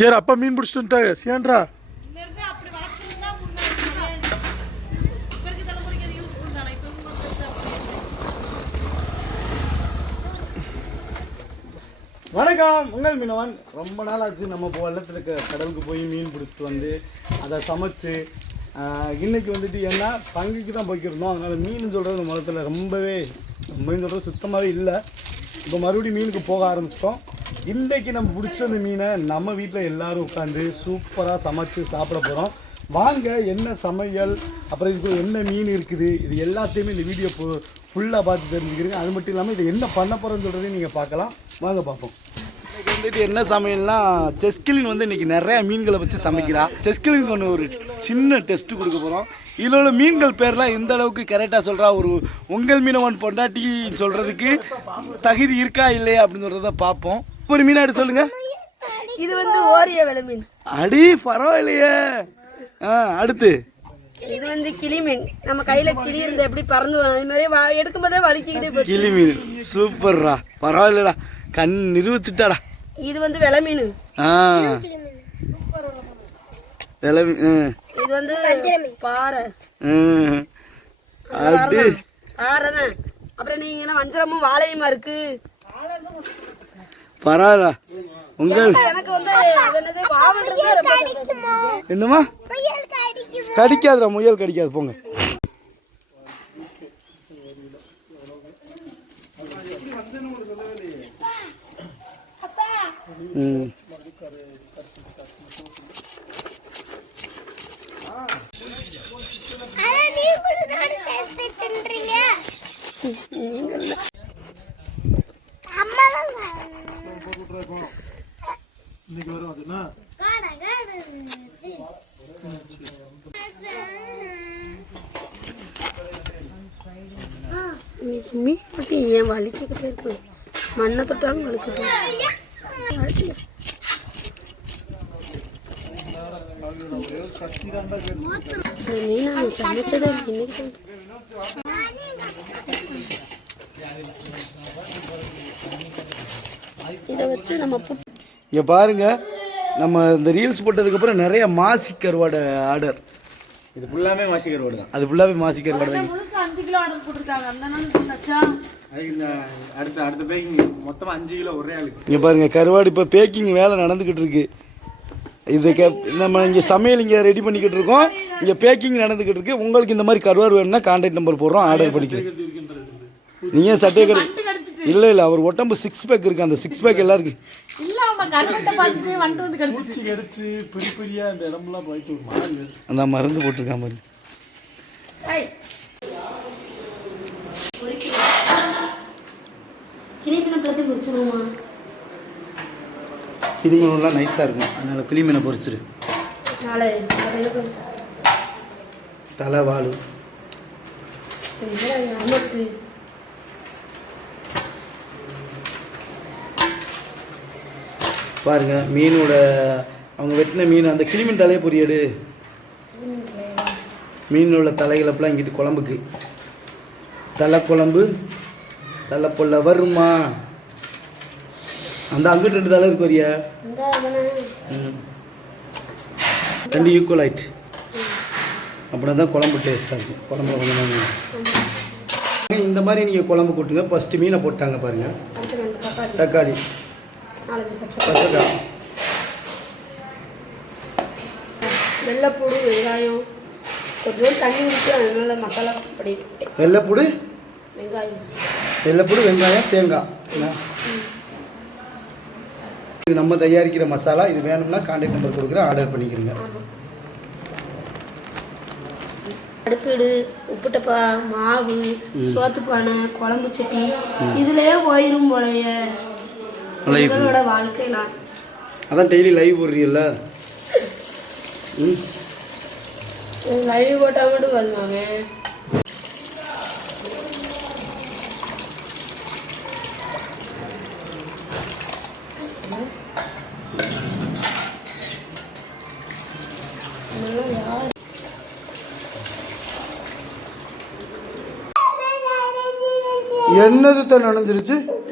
யார் அப்பா மீன் பிடிச்சிட்டு சேன்றா வணக்கம். உங்கள் மீனவன். ரொம்ப நாள் ஆச்சு நம்ம இப்போ வெள்ளத்தில் இருக்க கடலுக்கு போய் மீன் பிடிச்சிட்டு வந்து அதை சமைச்சு இன்னைக்கு வந்துட்டு என்ன? சங்குக்கு தான் போய்க்கிருந்தோம் அதனால் மீன் சொல்கிறது முதல்ல ரொம்பவே மீன் சொல்கிறது சுத்தமாகவே இல்லை. இப்போ மறுபடியும் மீனுக்கு போக ஆரம்பிச்சிட்டோம். இன்றைக்கு நம்ம பிடிச்ச அந்த மீனை நம்ம வீட்டில் எல்லாரும் உட்காந்து சூப்பராக சமைச்சு சாப்பிட போகிறோம் வாங்க என்ன சமையல்? அப்புறம் இதுக்கு என்ன மீன் இருக்குது? இது எல்லாத்தையுமே இந்த வீடியோ ஃபுல்லாக பார்த்து தெரிஞ்சுக்கிறீங்க. அது மட்டும் இல்லாமல் இது என்ன பண்ண போகிறோன்னு சொல்கிறதையும் நீங்கள் பார்க்கலாம். வாங்க பார்ப்போம். வந்துட்டு என்ன சமையல்னா செஸ்கிலின் வந்து இன்றைக்கி நிறையா மீன்களை வச்சு சமைக்கிறா. செஸ்கிலின் ஒன்று ஒரு சின்ன டெஸ்ட் கொடுக்க போகிறோம் இதில் உள்ள மீன்கள் பேர்லாம் எந்த அளவுக்கு கரெக்டாக சொல்கிறா ஒரு உங்கள் மீனவன் பொண்டாட்டி சொல்கிறதுக்கு தகுதி இருக்கா இல்லையா அப்படின்னு சொல்கிறத பார்ப்போம். ஒரு மீன் எடுத்து சொல்லுங்கள் இது வந்து ஓரிய விலை மீன். அடி பரவாயில்லையே. ஆ அடுத்து. இது வந்து கிளி மீன். நம்ம கையில கிளி இருந்து எப்படி பறந்து அது மாதிரி எடுக்கும் போதே வலிக்கிட்டே கிளி மீன். சூப்பர்ரா. பரவாயில்லடா. கண் நிரூபிச்சுட்டாடா. இது வந்து விலை மீன். ஆ. விலை மீ- ம். இது வந்து பாறை. ம். பாறை தான் அப்புறம் நீங்க வஞ்சரமும் வாழையுமா இருக்கு? பரவாயில்ல. உங்கள் எனக்கு வந்து அது என்னது வாவல்றது ரொம்ப சந்தோஷம். என்னம்மா கடிக்காதுடா முயல் கடிக்காது போங்க இன்னைக்கு மீன் மட்டும் ஏன் வலிக்கிட்டே இருக்கு? மண்ணை தொட்டாலும் வலிக்குது. மீன் அவன் சமைச்சதே இன்னைக்கு தான். இதை வச்சு நம்ம இங்கே பாருங்க நம்ம இந்த ரீல்ஸ் போட்டதுக்கப்புறம் நிறைய மாசி கருவாடை ஆர்டர் இது ஃபுல்லாமே மாசி கருவாடு தான். அது ஃபுல்லாகவே மாசி கருவாடை தான் அஞ்சு கிலோ ஆர்டர் போட்டிருக்காங்க. அந்த அடுத்த அடுத்த பேக்கிங் மொத்தமா அஞ்சு கிலோ ஒரே ஆளுக்கு இங்கே பாருங்க கருவாடு இப்போ பேக்கிங் வேலை நடந்துக்கிட்டு இருக்கு. இது கே நம்ம இங்கே சமையல் இங்கே ரெடி பண்ணிக்கிட்டு இருக்கோம். இங்கே பேக்கிங் நடந்துக்கிட்டு இருக்கு. உங்களுக்கு இந்த மாதிரி கருவாடு வேணும்னா கான்டாக்ட் நம்பர் போடுறோம் ஆர்டர் பண்ணிக்கலாம். நீங்கள் சட்டையை கடை இல்லை இல்லை அவர் உடம்பு சிக்ஸ் பேக் இருக்கு. அந்த சிக்ஸ் பேக் எல்லாம் இருக்கு அந்த மருந்து பற்றி பிடிச்சிருவோமா கிளிமீனெலாம் நைஸாக இருக்கும். அதனால் கிளிமீனை பொரிச்சிரு நாளை எனக்கு தலை வால். நமக்கு பாருங்க மீனோட அவங்க வெட்டின மீன் அந்த கிளிமீன் தலையை பொரியடு மீனோட தலைகளப்பெல்லாம் இங்கிட்டு குழம்புக்கு. தலை குழம்பு தலை பொல்ல வருமா? அந்த அங்கிட்டு ரெண்டு தலை இருக்கு வரியா. ரெண்டு ஈக்குவல் ஆயிட்டு. அப்படின்னா தான் குழம்பு டேஸ்ட்டாக இருக்கும் குழம்புல கொஞ்சம் இந்த மாதிரி நீங்கள் குழம்பு கொட்டுங்க. ஃபஸ்ட்டு மீனை போட்டாங்க பாருங்கள் தக்காளி. நாலஞ்சு பச்சை வெள்ளைப்பூடு வெங்காயம். கொஞ்சோண்டு தண்ணி ஊற்றி அதனால மசாலா படி வெள்ளைப்பூடு? வெங்காயம். வெள்ளைப்பூடு வெங்காயம் தேங்காய்? இது நம்ம தயாரிக்கிற மசாலா. இது வேணும்னா கான்டாக்ட் நம்பர் கொடுக்குறேன். ஆர்டர் பண்ணிக்கிறேங்க. அடுப்பீடு உப்புட்டப்பா மாவு சோத்துப்பானை குழம்பு சட்டி. இதுலயே போயிரும் போலய. உங்களோட வாழ்க்கைலாம் அதான் டெய்லி லைவ் போடுறீல்ல லைவ் போட்டா மட்டும் வருவாங்க என்னது தான் நனைஞ்சிருச்சு ட்ரெஸ் நடந்து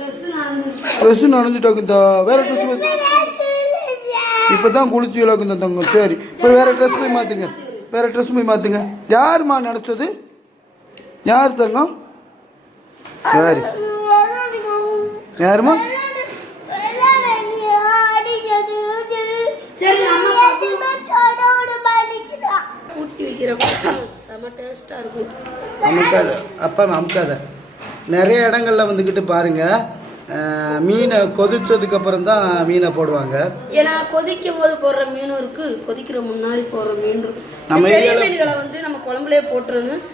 ட்ரெஸ்ஸு நனைஞ்சிட்டாங்க இந்த வேற ட்ரெஸ் இப்போ தான் குளிச்சு இலக்கு தங்கம். சரி. இப்போ வேற ட்ரெஸ் போய் மாற்றுங்க வேற ட்ரெஸ் போய் மாற்றுங்க யாரும்மா நினச்சது? யார் தங்கம்? சரி. யாரும்மா? சரி நம்ம ஊட்டி வைக்கிற குழம்பு செம டேஸ்டா இருக்கும். அமுக்காத. அப்பா அமுக்காத. நிறைய இடங்கள்ல வந்துக்கிட்டு பாருங்க. அஹ், மீனை கொதிச்சதுக்கு அப்புறம் தான் மீனை போடுவாங்க. ஏன்னா கொதிக்கும் போது போடுற மீனும் இருக்கு. கொதிக்கிற முன்னாடி போடுற மீன் இருக்கு. நம்ம பெரிய மீன்களை வந்து நம்ம குழம்புலயே போட்டுருணும்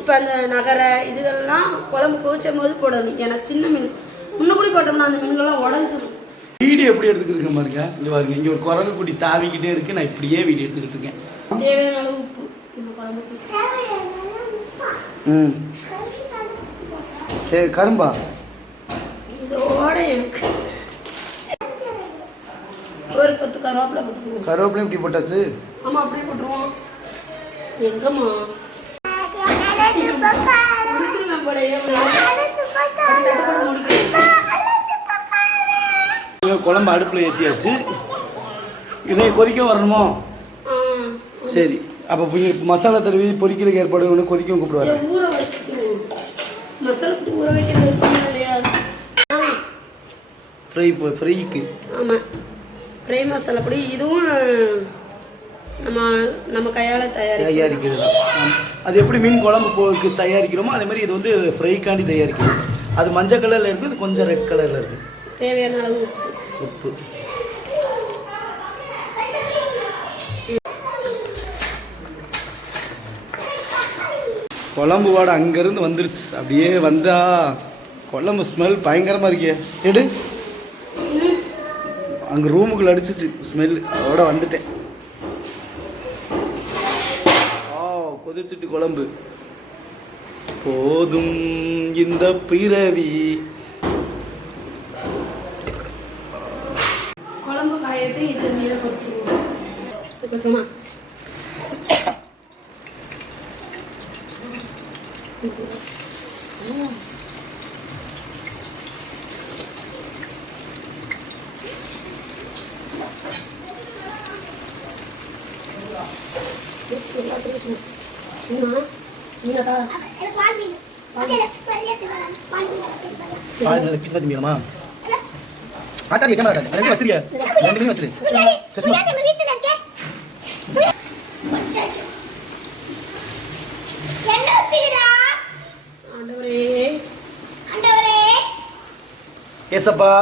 இப்போ அந்த நகர இதுகள்லாம் குழம்பு கொதிச்சும் போது போடணும். ஏன்னா சின்ன மீன். முன்னக்கூடி போட்டோம்னா அந்த மீன்கள்லாம் உடஞ்சிரும். வீடியோ எப்படி எடுத்துக்கிட்டு பாருங்க. இங்க பாருங்க இங்க ஒரு குரங்கு குட்டி தாவிக்கிட்டே இருக்கு. நான் இப்படியே வீடியோ எடுத்துக்கிட்டு இருக்கேன். தேவையான அளவு உப்பு. இந்த குழம்புக்கு ம். ஏ கரும்பா? எனக்கு. ஒரு கருவேப்பிலை கருவேப்பிலையும் இப்படி போட்டாச்சு. ஆமா அப்படியே போட்டுருவோம். எங்கம்மா? முடிக்கிறேன் போலயே முடிக்கிறேன் இங்க குழம்பு அடுப்பில் ஏற்றியாச்சு இன்னைக்கு கொதிக்க வரணுமோ? சரி. அப்போ மசாலா தடவி பொரிக்கிறதுக்கு ஏற்பாடு ஒன்று கொதிக்கவும் கூப்பிடுவாரு. மசாலா ஊற வைக்கிறது ஃப்ரை ஃப்ரைக்கு ஆமாம் ஃப்ரை மசாலா பொடி இதுவும் நம்ம நம்ம கையால் தயாரி தயாரிக்கிறது. அது எப்படி மீன் குழம்பு போக்கு தயாரிக்கிறோமோ அதே மாதிரி இது வந்து ஃப்ரைக்காண்டி தயாரிக்கிறது. அது மஞ்சள் கலரில் இருக்குது இது கொஞ்சம் ரெட் கலரில் இருக்குது தேவையான அளவு உப்பு. குழம்பு வாடை அங்கேருந்து வந்துருச்சு. அப்படியே வந்தா குழம்பு ஸ்மெல் பயங்கரமாக இருக்கே. எடு. அங்கே ரூமுக்குள்ள அடிச்சிச்சு. ஸ்மெல் அதோட வந்துட்டேன். ஆ கொதிச்சுட்டு குழம்பு. போதும் இந்த பிறவி. குழம்பு காயட்டு இது பொரிச்சுக்குவோம் கொஞ்சமா. மீனக்கா கிட்ட மீனமா காட்டாதீங்க கேமரா காட்டாதீங்க ரெண்டு வச்சிருக்க ரெண்டு மீன் வச்சிரு. சஸ்மா. ஆண்டவரே ஏசப்பா.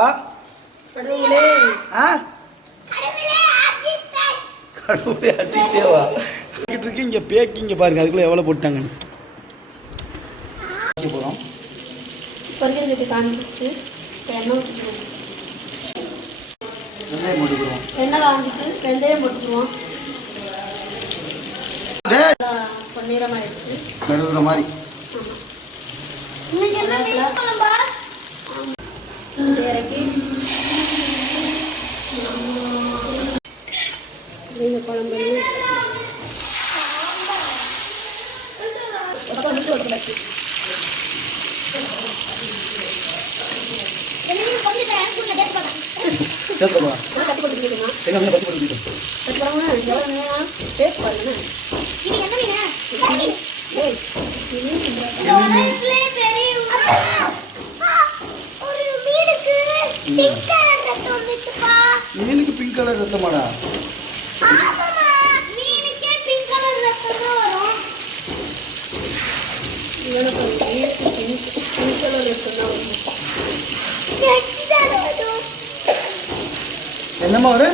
கடவுளே. ஆ? கடவுளே அச்சித்தேவா கிட்ட இருக்கு இங்க பேக்கிங்க பாருங்க. அதுக்குள்ள எவ்வளவு போட்டாங்கன்னு. காஞ்சிச்சு இப்போ எண்ணெய் ஊற்றிக்குவோம் போட்டுக்கிறோம் எண்ணெய் காஞ்சிட்டு வெந்தயம் போட்டுக்குவோம் மாதிரி. இது இறக்கி. மீன் குழம்பு டேஸ்ட் பாருங்க ஏய் இது மீனுக்கு பிங்க் கலர் ரத்தமாடா இவனுக்கு பிங்க் பிங்க் கலர் இருக்குன்னா என்னம்மா வரு?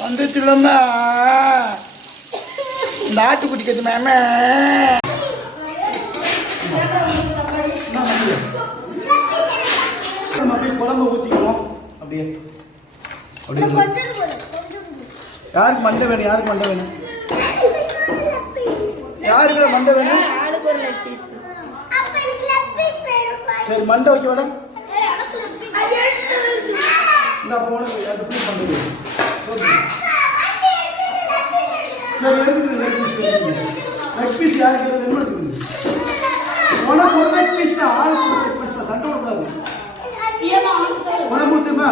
வந்துச்சுலம்மா. இந்த ஆட்டுக்குட்டி கத்து மேமே. அப்படியே குழம்பு ஊற்றிக்குவோம் அப்படியே. அப்படியே. யாருக்கு மண்டை வேணும்? யாருக்கு மண்டை வேணும்? யாருக்கு மண்டை வேணும்? சரி மண்டை வைக்க மேடம் இந்த அப்போ உனக்கு அந்த சரி யாருக்கு? வேணுமோ எடுத்துக்கிறேன் உனக்கு ஒரு லெக் சண்டை விடக்கூடாது. உனக்கு தெரியுமா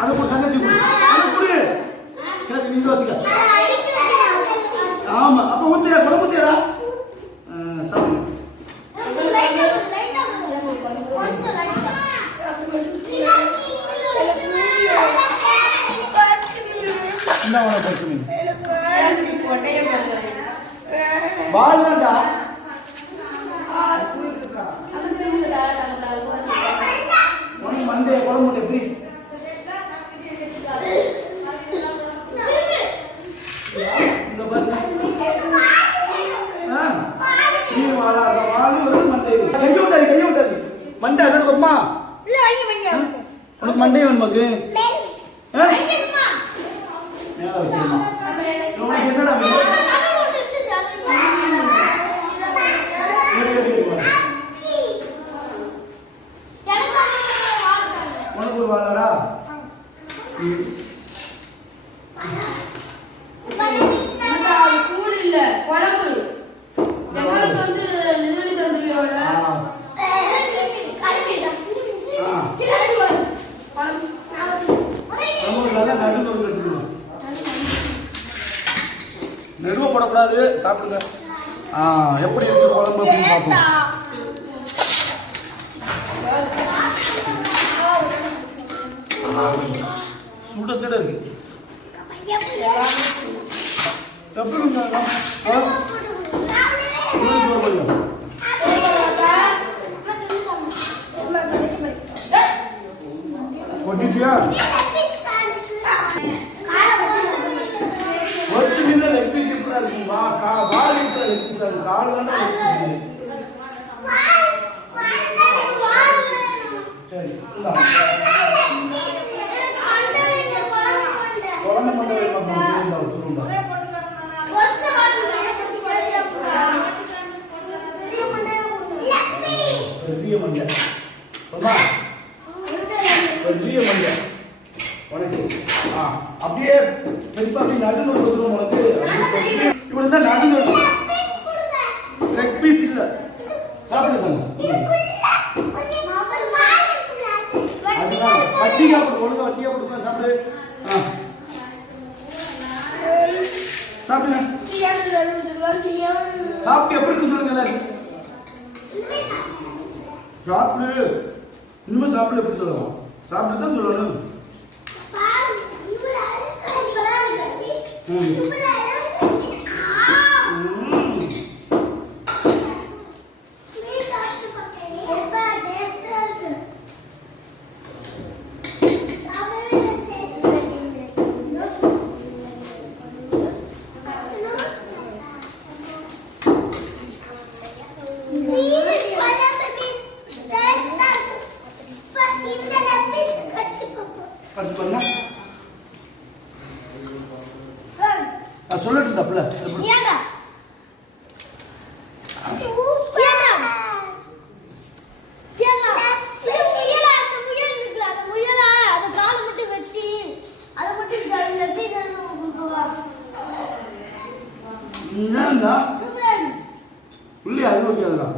அதை போட்டு சரி நீ ஆமாம் அப்போ ஊற்றியா நடுவு ஒன்று போடக்கூடாது சாப்பிடுங்க. ஆ எப்படி இருக்கு குழம்பு அப்படின்னு பார்ப்போம். சுட சுட இருக்கு எப்படி இருக்கு அக்கா? ஆ? இன்னும் லெக் பீஸ் கா வால் லெக் பீஸ் கால் தானே லெக் பீஸ் சரி இந்தா குழம்பு மட்டும் வேணுமா இந்த வச்சுருந்தா பெரிய மண்டை அம்மா பெரிய மண்டை உனக்கு ஆ அப்படியே பெருப்பா அப்படி நடுவில் கொடுத்துருவோம் உனக்கு இப்படி தான் நடுவில் லெக் பீஸ் இல்லை சாப்பிடுதாங்க வட்டிக்கா போடு ஒழுங்கா வட்டியா போடுங்க சாப்பிடு. சாப்பிடுங்க. சாப்பிட்டு எப்படி இருக்கு சொல்லுங்க சாப்பிடு. இனிமே சாப்பிடு எப்படி சொல்லலாம் சாப்பிட்டு தான் சொல்லணும். ம். அடுத்து பாருங்க நான் சொல்லட்டும் தப்புல ஏன்டா புள்ளி அது வைக்காதுடா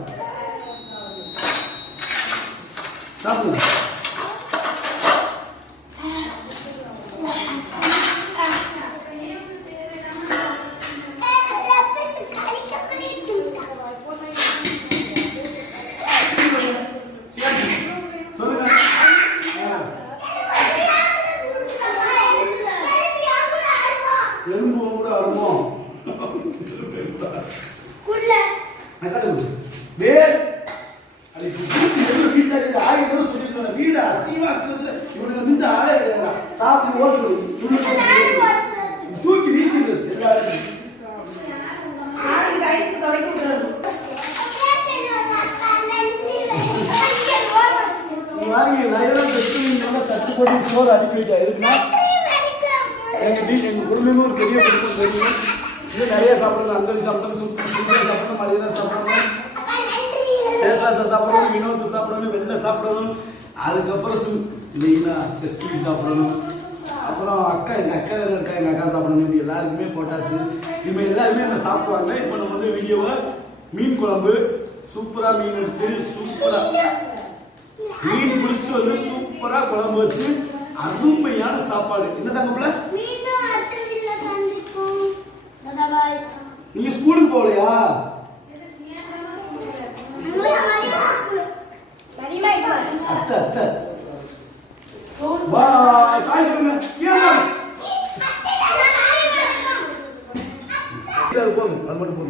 சாப்பிடுங்க சொல்லுங்க எறும்பு கூட அருமோ நக்கடு வேர் அது எவ்வளவு வீசா இருக்கு ஆயிரம் தடவை சொல்லியிருக்கேன் வீடு அசிங்கமா இருக்கிறதுல இவனுக்கு மிஞ்ச ஆளே கிடையாது சாப்பிட்டு ஓட்டு தூக்கி வீசிடுது எல்லாரும் நீ வாங்கி நகரம் பெற்று சோறு அடிக்க வைக்க. எதுக்குன்னா எங்கள் வீட்டு எங்கள் குடும்பமே ஒரு பெரிய குடும்பம் தெரியும் இன்னும் நிறைய சாப்பிடணும். அந்தரி சாப்பிடணும் சூப்பர் சூப்பர் சாப்பிடணும் மரியாதை சாப்பிடணும். சேஷராச சாப்பிடணும் வினோத்து சாப்பிடணும் வெள்ளை சாப்பிடணும். அதுக்கப்புறம் சு மெயினா செஸ்டி சாப்பிடணும். அப்புறம் அக்கா எங்கள் அக்கா இருக்கா? எங்கள் அக்கா சாப்பிடணும் இப்படி எல்லாருக்குமே போட்டாச்சு. இவங்க எல்லாருமே நம்ம சாப்பிடுவாங்க? இப்போ நம்ம வந்து வீடியோவை மீன் குழம்பு. சூப்பராக மீன் எடுத்து சூப்பராக மீன் பிடிச்சிட்டு வந்து சூப்பரா குழம்பு வச்சு அருமையான சாப்பாடு. என்னதான் தங்கப்புல நீங்க ஸ்கூலுக்கு போகலையா? அத்தை அத்தை. பாய் பாய் போதும் அது மட்டும் போதும்